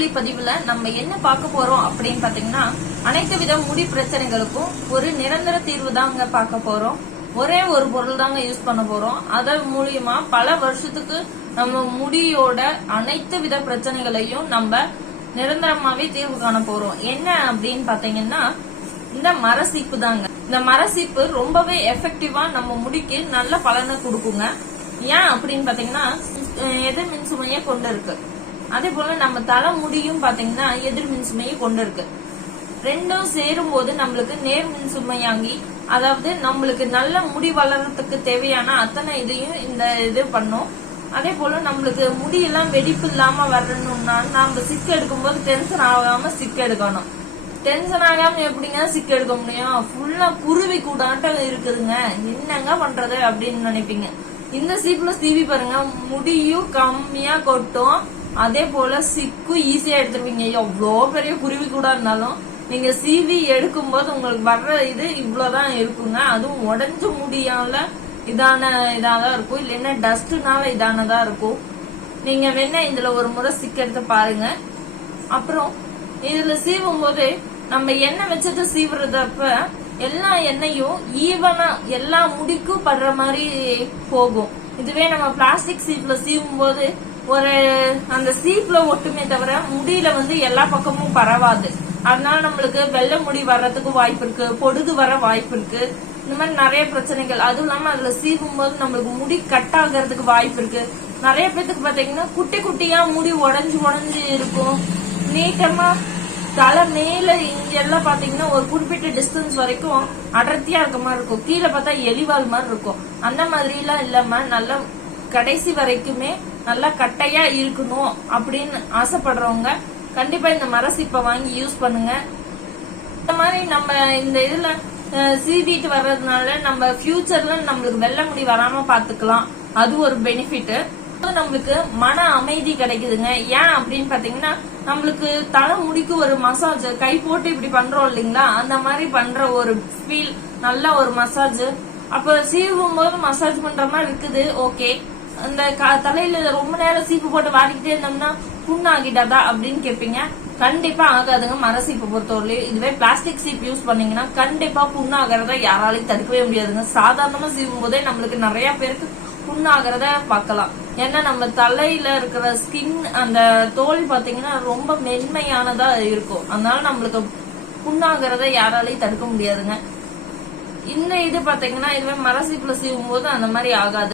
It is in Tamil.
காணொளி பதிவுல நம்ம என்ன பார்க்க போறோம் அப்படின்னு பாத்தீங்கன்னா, அனைத்து வித முடி பிரச்சனைகளுக்கும் ஒரு நிரந்தர தீர்வு தாங்க பார்க்க போறோம். ஒரே ஒரு பொருள் தாங்க யூஸ் பண்ண போறோம். அதன் மூலியமா பல வருஷத்துக்கு நம்ம முடியோட அனைத்து வித பிரச்சனைகளையும் நம்ம நிரந்தரமாவே தீர்வு காண போறோம். என்ன அப்படின்னு பாத்தீங்கன்னா, இந்த மரசீப்பு தாங்க. இந்த மரசீப்பு ரொம்பவே எஃபெக்டிவா நம்ம முடிக்கு நல்ல பலனை கொடுக்குங்க. ஏன் அப்படின்னு பாத்தீங்கன்னா, எதிர் மின் சுமையை கொண்டு இருக்கு. அதே போல நம்ம தலை முடியும் பாத்தீங்கன்னா எதிர் மின் சுமையை கொண்டு இருக்கு. ரெண்டும் சேரும் போது நம்மளுக்கு நேர் மின் சுமையாகி, அதாவது நம்மளுக்கு நல்ல முடி வளர்றதுக்கு தேவையான அத்தனை இதையும் இந்த இது பண்ணும். அதே போல நம்மளுக்கு முடியெல்லாம் வெடிப்பு இல்லாம வரணும்னா நம்ம சிக்கு எடுக்கும் போது டென்ஷன் ஆகாம சிக்கு எடுக்கணும். டென்ஷன் ஆகாம எப்படிங்க சிக்கு எடுக்க முடியும்? ஃபுல்லா குருவி கூடாட்டம் இருக்குதுங்க, என்னங்க பண்றது அப்படின்னு நினைப்பீங்க. இந்த சீப்புல சீவி பாருங்க, முடியும் கம்மியா கொட்டும். அதே போல சிக்கு ஈஸியா எடுத்துருவீங்க. எவ்வளோ பெரிய குருவி கூட இருந்தாலும் நீங்க சீவி எடுக்கும் போது உங்களுக்கு வர்ற இது இவ்வளவுதான் இருக்குங்க. அதுவும் உடஞ்ச முடியால இதாதான் இருக்கும், இல்லைன்னா டஸ்ட்னால இதானதா இருக்கும். நீங்க வேணா இதுல ஒரு முறை சிக்கு எடுத்து பாருங்க. அப்புறம் இதுல சீவும் போது நம்ம எண்ணெய் வச்சது சீவுறதப்ப எல்லா எண்ணெயும் ஈவனா எல்லா முடிக்கும் படுற மாதிரி போகும். இதுவே நம்ம பிளாஸ்டிக் சீப்ல சீவும் போது ஒரு அந்த சீப்ல ஒட்டுமே தவிர முடியில எல்லா பக்கமும் பரவாது. அதனால நம்மளுக்கு வெள்ளை முடி வர்றதுக்கு வாய்ப்பு இருக்கு, பொடுகு வர வாய்ப்பு இருக்கு. இந்த மாதிரி நிறைய பிரச்சனைகள். அதுவும் இல்லாம அதுல சீவும் போது நம்மளுக்கு முடி கட் ஆகிறதுக்கு வாய்ப்பு இருக்கு. நிறைய பேத்துக்கு பாத்தீங்கன்னா குட்டி குட்டியா முடி உடஞ்சு இருக்கும். நீட்டமா தலை மேல இங்கெல்லாம் பாத்தீங்கன்னா ஒரு குறிப்பிட்ட டிஸ்டன்ஸ் வரைக்கும் அடர்த்தியா இருக்க மாதிரி இருக்கும். கீழே பார்த்தா எலிவால் மாதிரி இருக்கும். அந்த மாதிரி எல்லாம் இல்லாம நல்லா கடைசி வரைக்குமே நல்லா கட்டையா இருக்கணும் அப்படின்னு ஆசைப்படுறவங்க கண்டிப்பா இந்த மரசீப்பை வாங்கி யூஸ் பண்ணுங்க. இந்த மாதிரி நம்ம இந்த இதுல சீவிட்டு வர்றதுனால நம்ம ஃபியூச்சர்ல நம்மளுக்கு வெள்ளை முடி வராம பாத்துக்கலாம். அது ஒரு பெனிஃபிட். நம்மளுக்கு மன அமைதி கிடைக்குதுங்க. ஏன் அப்படின்னு பாத்தீங்கன்னா, நம்மளுக்கு தலை முடிக்கு ஒரு மசாஜ் கை போட்டு இப்படி பண்றோம் இல்லைங்களா, அந்த மாதிரி பண்ற ஒரு ஃபீல், நல்ல ஒரு மசாஜ். அப்ப சீவும் போது மசாஜ் பண்ற மாதிரி இருக்குது. ஓகே, அந்த தலையில ரொம்ப நேரம் சீப்பு போட்டு வாடிக்கிட்டே இருந்தோம்னா புண்ணாகிடாதா அப்படின்னு கேட்பீங்க. கண்டிப்பா ஆகாதுங்க. மரசீப்பை பொறுத்தவரையிலும் இதுவே பிளாஸ்டிக் சீப் யூஸ் பண்ணீங்கன்னா கண்டிப்பா புண்ணாகிறத யாராலையும் தடுக்கவே முடியாதுங்க. சாதாரணமா சீவும் போதே நம்மளுக்கு நிறைய பேருக்கு புண்ணாகிறத பார்க்கலாம். ஏன்னா நம்ம தலையில இருக்கிற ஸ்கின், அந்த தோல் பாத்தீங்கன்னா ரொம்ப மென்மையானதா இருக்கும். அதனால நம்மளுக்கு புண்ணாகிறத யாராலையும் தடுக்க முடியாதுங்க. இந்த இது பாத்தீங்கன்னா இதுவே மரசீப்புல சீவும் போது அந்த மாதிரி ஆகாது.